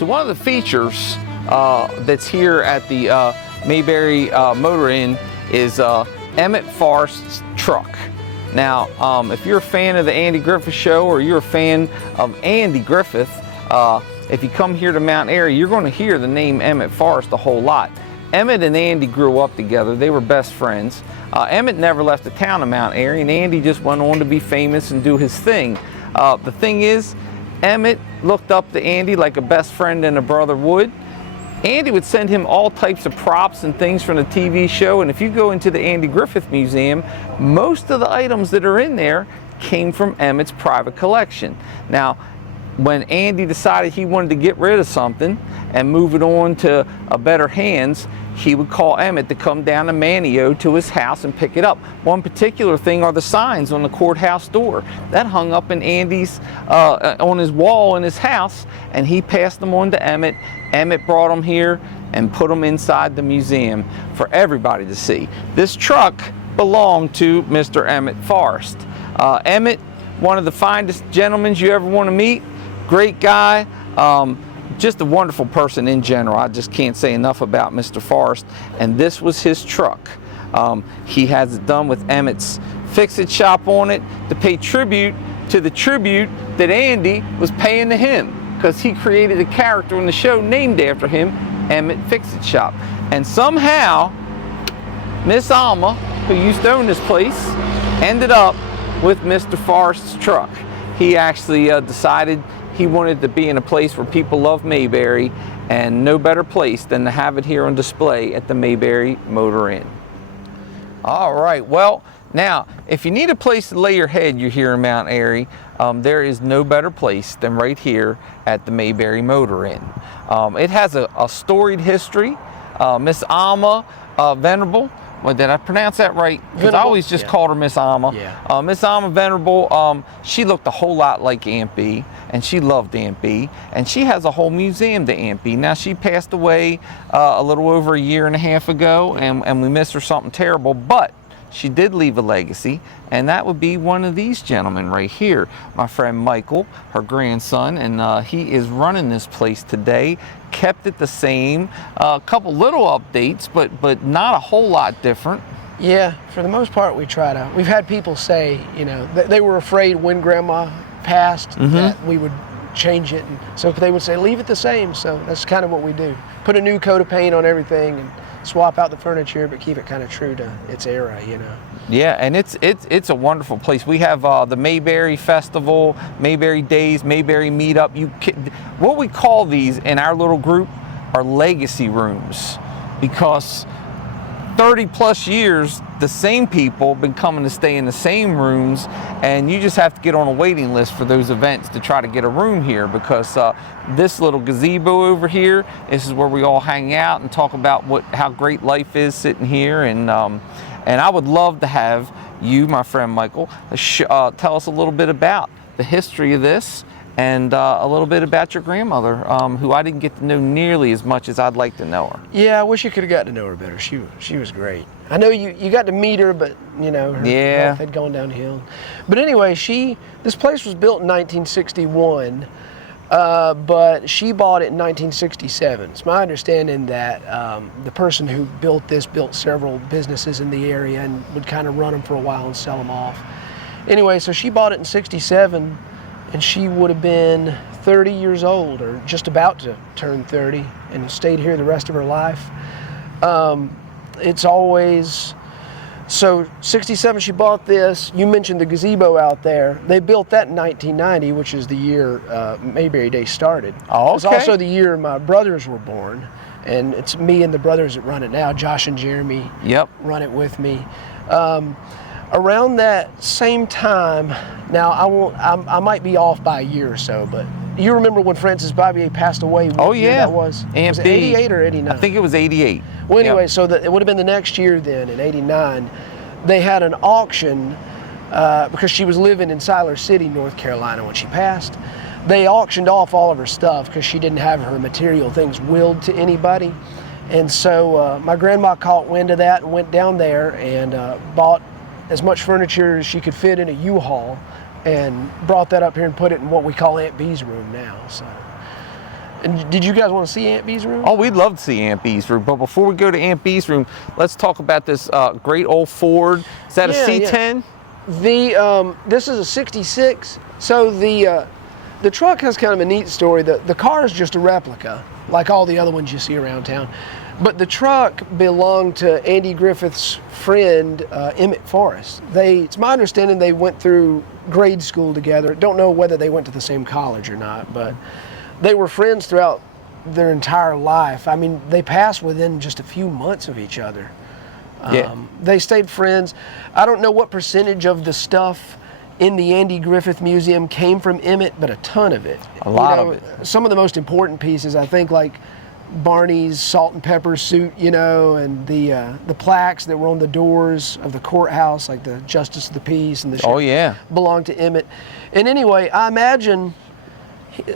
So one of the features that's here at the Mayberry Motor Inn is Emmett Forrest's truck. Now, if you're a fan of the Andy Griffith Show, or you're a fan of Andy Griffith, if you come here to Mount Airy, you're going to hear the name Emmett Forrest a whole lot. Emmett and Andy grew up together. They were best friends. Emmett never left the town of Mount Airy, and Andy just went on to be famous and do his thing. The thing is, Emmett looked up to Andy like a best friend and a brother would. Andy would send him all types of props and things from the TV show, and if you go into the Andy Griffith Museum, most of the items that are in there came from Emmett's private collection. Now, when Andy decided he wanted to get rid of something and move it on to better hands, he would call Emmett to come down to Manio to his house and pick it up. One particular thing are the signs on the courthouse door. That hung up in Andy's, on his wall in his house, and he passed them on to Emmett. Emmett brought them here and put them inside the museum for everybody to see. This truck belonged to Mr. Emmett Forrest. Emmett, one of the finest gentlemen you ever want to meet, great guy, just a wonderful person in general. I just can't say enough about Mr. Forrest. And this was his truck. He has it done with Emmett's Fix-It shop on it to pay tribute to the tribute that Andy was paying to him, because he created a character in the show named after him, Emmett Fix-It shop. And somehow, Miss Alma, who used to own this place, ended up with Mr. Forrest's truck. He actually decided he wanted to be in a place where people love Mayberry, and no better place than to have it here on display at the Mayberry Motor Inn. All right, well, now, if you need a place to lay your head, you're here in Mount Airy, there is no better place than right here at the Mayberry Motor Inn. It has a storied history. Miss Alma Venerable, well, did I pronounce that right? Because I always just called her Miss Alma. Yeah. Miss Alma Venerable, she looked a whole lot like Aunt B, and she loved Aunt B, and she has a whole museum to Aunt B. Now, she passed away a little over a year and a half ago, and we miss her something terrible, but she did leave a legacy, and that would be one of these gentlemen right here. My friend Michael, her grandson, and he is running this place today. Kept it the same. A couple little updates, but not a whole lot different. Yeah, for the most part, we've had people say, you know, that they were afraid when Grandma passed that we would change it. And so they would say, leave it the same. So that's kind of what we do. Put a new coat of paint on everything and swap out the furniture, but keep it kind of true to its era, you know. Yeah, and it's a wonderful place. We have the Mayberry Festival, Mayberry Days, Mayberry Meetup. What we call these in our little group are legacy rooms, because 30 plus years, the same people have been coming to stay in the same rooms, and you just have to get on a waiting list for those events to try to get a room here, because this little gazebo over here, this is where we all hang out and talk about how great life is sitting here. And I would love to have you, my friend Michael, tell us a little bit about the history of this, and a little bit about your grandmother, who I didn't get to know nearly as much as I'd like to know her. Yeah, I wish you could have got to know her better. She was great. I know you got to meet her, but you know, her health had gone downhill. But anyway, this place was built in 1961, but she bought it in 1967. It's my understanding that the person who built this built several businesses in the area and would kind of run them for a while and sell them off. Anyway, so she bought it in 67. And she would have been 30 years old, or just about to turn 30, and stayed here the rest of her life. It's always, so 67 she bought this. You mentioned the gazebo out there. They built that in 1990, which is the year Mayberry Days started. Oh, okay. It's also the year my brothers were born, and it's me and the brothers that run it now. Josh and Jeremy run it with me. Around that same time, now I might be off by a year or so, but you remember when Francis Bobier passed away? Oh yeah, that was it 88 or 89? I think it was 88. Well, anyway, so it would have been the next year then, in 89. They had an auction because she was living in Siler City, North Carolina when she passed. They auctioned off all of her stuff because she didn't have her material things willed to anybody. And so my grandma caught wind of that and went down there and bought as much furniture as she could fit in a U-Haul, and brought that up here and put it in what we call Aunt B's room now. So And did you guys want to see Aunt Bee's room? Oh, we'd love to see Aunt Bee's room. But before we go to Aunt Bee's room, let's talk about this great old Ford. Is that a C10? Yeah. This is a 66. So the truck has kind of a neat story. The car is just a replica, like all the other ones you see around town. But the truck belonged to Andy Griffith's friend, Emmett Forrest. It's my understanding they went through grade school together. Don't know whether they went to the same college or not, but they were friends throughout their entire life. I mean, they passed within just a few months of each other. They stayed friends. I don't know what percentage of the stuff in the Andy Griffith Museum came from Emmett, but a ton of it. A lot of it. Some of the most important pieces, I think, like Barney's salt and pepper suit, and the plaques that were on the doors of the courthouse, like the Justice of the Peace and the belonged to Emmett. And anyway, I imagine,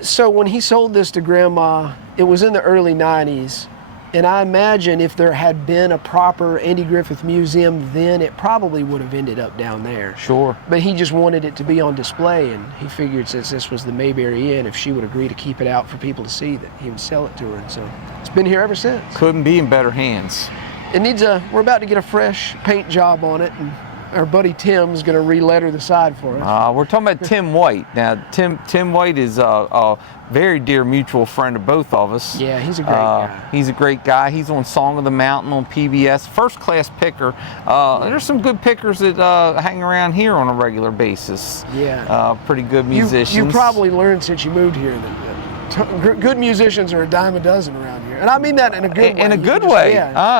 so when he sold this to Grandma, it was in the early 90s. And I imagine if there had been a proper Andy Griffith Museum then, it probably would have ended up down there. Sure. But he just wanted it to be on display, and he figured since this was the Mayberry Inn, if she would agree to keep it out for people to see, that he would sell it to her. And so it's been here ever since. Couldn't be in better hands. It needs we're about to get a fresh paint job on it, and our buddy Tim's going to re-letter the side for us. We're talking about Tim White. Now, Tim White is a very dear mutual friend of both of us. Yeah, he's a great guy. He's a great guy. He's on Song of the Mountain on PBS. First class picker. There's some good pickers that hang around here on a regular basis. Yeah. Pretty good musicians. You probably learned since you moved here that good musicians are a dime a dozen around here. And I mean that in a good way. In a good way.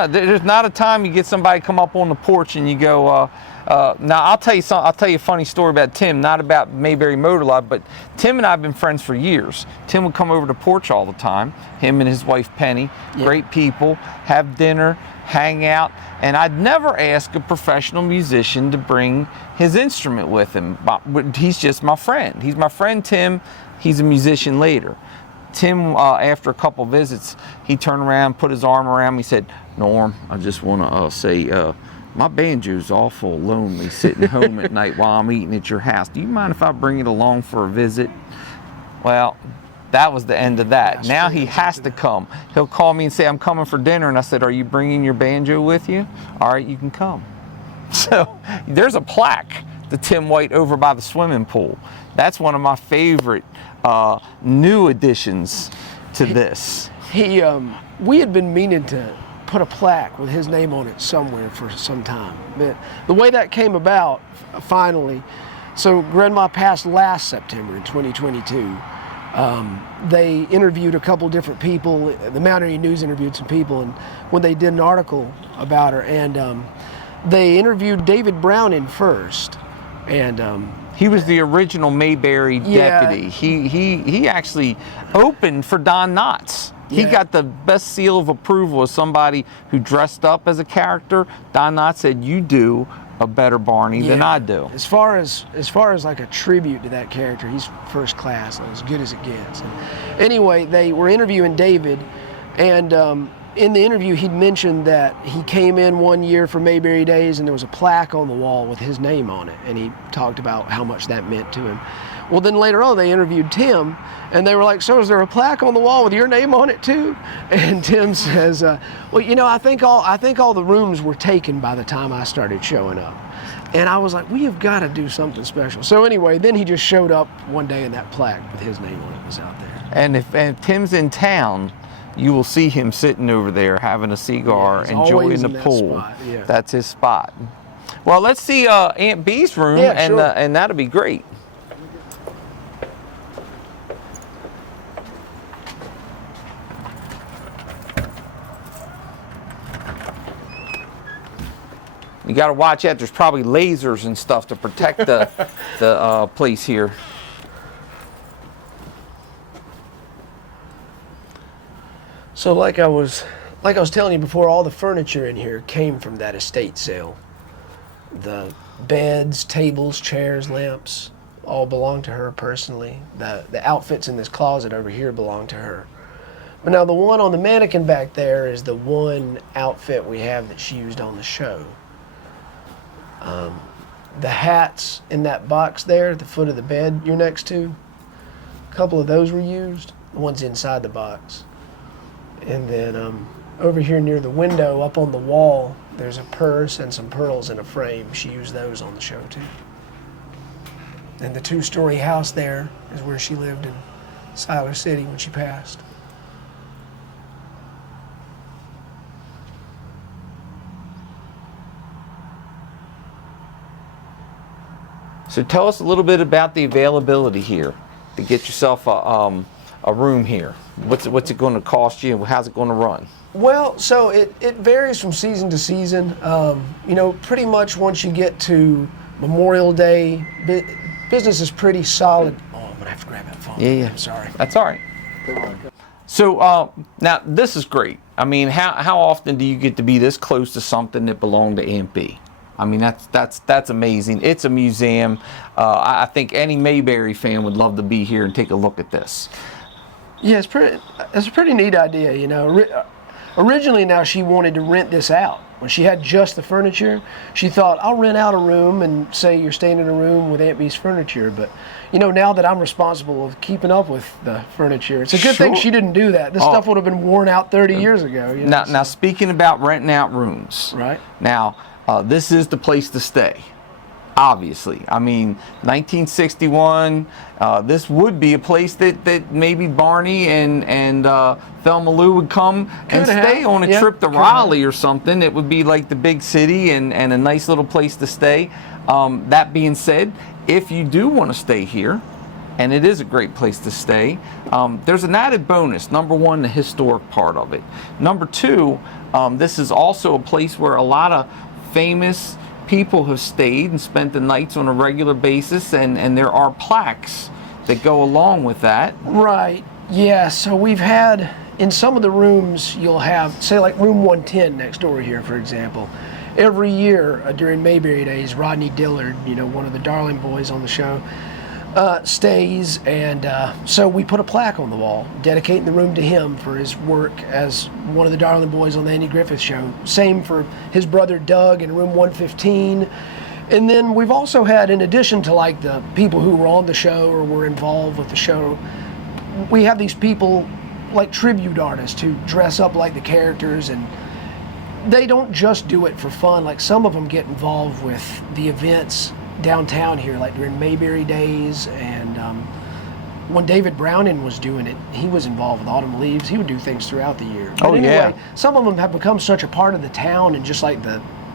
There's not a time you get somebody come up on the porch and you go, now I'll tell you a funny story about Tim, not about Mayberry MotorLodge, but Tim and I have been friends for years. Tim would come over to the porch all the time, him and his wife Penny, great people, have dinner, hang out, and I'd never ask a professional musician to bring his instrument with him. He's just my friend. He's my friend Tim, he's a musician later. Tim, after a couple visits, he turned around, put his arm around me, said, "Norm, I just want to say, my banjo's awful lonely sitting home at night while I'm eating at your house. Do you mind if I bring it along for a visit?" Well, that was the end of that. Now he has to come. He'll call me and say, "I'm coming for dinner." And I said, "Are you bringing your banjo with you? All right, you can come." So there's a plaque to Tim White over by the swimming pool. That's one of my favorite new additions to this. We had been meaning to put a plaque with his name on it somewhere for some time. But the way that came about, finally, so Grandma passed last September in 2022. They interviewed a couple different people. The Mountaineer News interviewed some people, and when they did an article about her, and they interviewed David Browning first, and he was the original Mayberry deputy. He actually opened for Don Knotts. He got the best seal of approval as somebody who dressed up as a character. Don Knotts said, "You do a better Barney than I do." As far as like a tribute to that character, he's first class, as good as it gets. And anyway, they were interviewing David, and in the interview he'd mentioned that he came in one year for Mayberry Days and there was a plaque on the wall with his name on it, and he talked about how much that meant to him. Well, then later on they interviewed Tim, and they were like, "So is there a plaque on the wall with your name on it too?" And Tim says, "Well, I think all the rooms were taken by the time I started showing up." And I was like, "We have got to do something special." So anyway, then he just showed up one day and that plaque with his name on it was out there. And if Tim's in town, you will see him sitting over there having a cigar, enjoying the pool. That's his spot. Well, let's see Aunt Bee's room, and that'll be great. You got to watch out. There's probably lasers and stuff to protect the place here. So like I was telling you before, all the furniture in here came from that estate sale. The beds, tables, chairs, lamps, all belong to her personally. The outfits in this closet over here belong to her. But now the one on the mannequin back there is the one outfit we have that she used on the show. The hats in that box there at the foot of the bed you're next to, a couple of those were used. the ones inside the box. And then over here near the window, up on the wall, there's a purse and some pearls in a frame. She used those on the show too. And the 2-story house there is where she lived in Siler City when she passed. So tell us a little bit about the availability here to get yourself a room here. What's it going to cost you, and how's it going to run? Well, so it varies from season to season. You know, pretty much once you get to Memorial Day, business is pretty solid. Oh, I'm gonna have to grab that phone. Yeah. I'm sorry. That's all right. So now this is great. I mean, how often do you get to be this close to something that belonged to Aunt B? I mean, that's amazing. It's a museum. I think any Mayberry fan would love to be here and take a look at this. Yeah, it's a pretty neat idea, you know. Originally, now she wanted to rent this out. When she had just the furniture, she thought, I'll rent out a room and say you're staying in a room with Aunt B's furniture. But, you know, now that I'm responsible of keeping up with the furniture, it's a good thing she didn't do that. This stuff would have been worn out 30 years ago. You know, now, speaking about renting out rooms. Right. Now, this is the place to stay. Obviously, I mean, 1961. This would be a place that maybe Barney and Thelma Lou would come and stay on a trip to Raleigh or something. It would be like the big city and a nice little place to stay. That being said, if you do want to stay here, and it is a great place to stay, there's an added bonus. Number one, the historic part of it. Number two, this is also a place where a lot of famous people have stayed and spent the nights on a regular basis, and there are plaques that go along with that. Right, yeah, so we've had, in some of the rooms, you'll have, say like room 110 next door here, for example. Every year during Mayberry Days, Rodney Dillard, you know, one of the Darling boys on the show, stays, and so we put a plaque on the wall dedicating the room to him for his work as one of the Darling boys on the Andy Griffith Show. Same for his brother Doug in room 115. And then we've also had, in addition to like the people who were on the show or were involved with the show, we have these people like tribute artists who dress up like the characters, and they don't just do it for fun. Like some of them get involved with the events downtown here, like during Mayberry Days, and when David Browning was doing it, he was involved with Autumn Leaves. He would do things throughout the year. But anyway, some of them have become such a part of the town and just like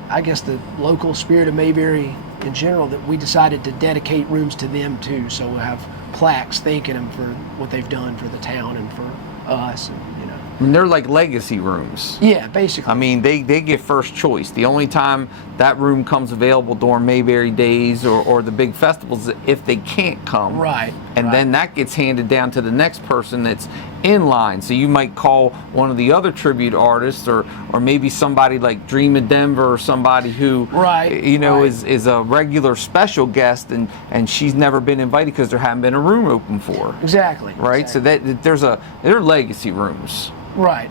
I guess the local spirit of Mayberry in general, that we decided to dedicate rooms to them too. So we'll have plaques thanking them for what they've done for the town and for us, and you know. And they're like legacy rooms. Yeah, basically. I mean, they get first choice. The only time that room comes available during Mayberry Days or the big festivals is if they can't come. Right. And then that gets handed down to the next person that's in line. So you might call one of the other tribute artists, or maybe somebody like Dream of Denver, or somebody who is a regular special guest, and she's never been invited because there hasn't been a room open for her. Exactly. Right. Exactly. So they're legacy rooms. Right.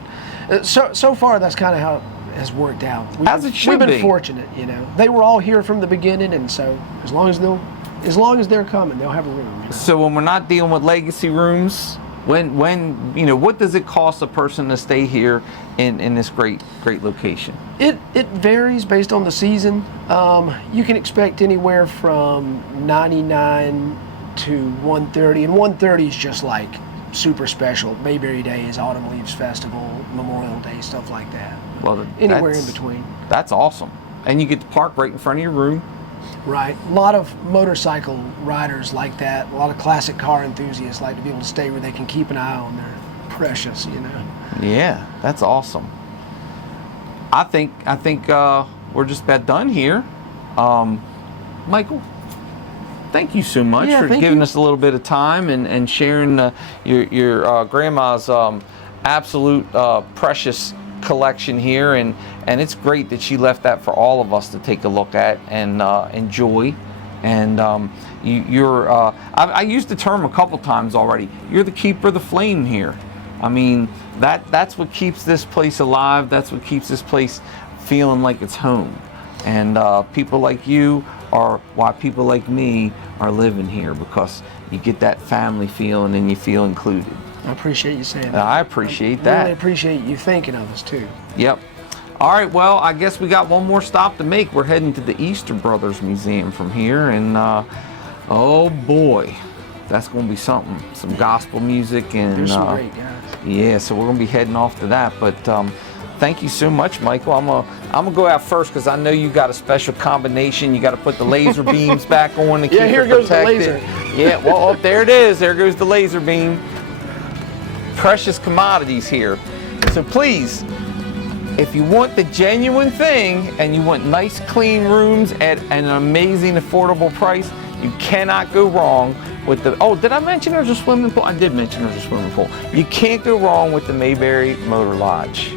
So far, that's kind of how it has worked out. As it should be. We've been fortunate, you know. They were all here from the beginning, and so as long as they're coming, they'll have a room. You know? So when we're not dealing with legacy rooms, when you know, what does it cost a person to stay here in this great location? It varies based on the season. You can expect anywhere from $99 to $130, and $130 is just like super special. Mayberry Days, Autumn Leaves Festival, Memorial Day, stuff like that. Well, anywhere in between. That's awesome. And you get to park right in front of your room. Right. A lot of motorcycle riders like that. A lot of classic car enthusiasts like to be able to stay where they can keep an eye on their precious, you know. Yeah, that's awesome. I think we're just about done here. Michael, thank you so much for giving us a little bit of time and sharing your grandma's absolute precious collection here, and it's great that she left that for all of us to take a look at and enjoy. And I used the term a couple times already. You're the keeper of the flame here. I mean, that's what keeps this place alive. That's what keeps this place feeling like it's home. And people like you are why people like me are living here, because you get that family feeling and you feel included. I appreciate you saying that. I appreciate that. I really appreciate you thinking of us too. Yep. All right, well, I guess we got one more stop to make. We're heading to the Easter Brothers Museum from here, and oh boy, that's going to be something. Some gospel music and there's some great guys. Yeah, so we're going to be heading off to that. But thank you so much, Michael. I'm gonna go out first because I know you got a special combination. You got to put the laser beams back on to keep it here goes the protected. laser. Yeah, well, oh, there it is. There goes the laser beam. Precious commodities here. So please, if you want the genuine thing and you want nice, clean rooms at an amazing, affordable price, you cannot go wrong with the, oh, did I mention there's a swimming pool? I did mention there's a swimming pool. You can't go wrong with the Mayberry Motor Lodge.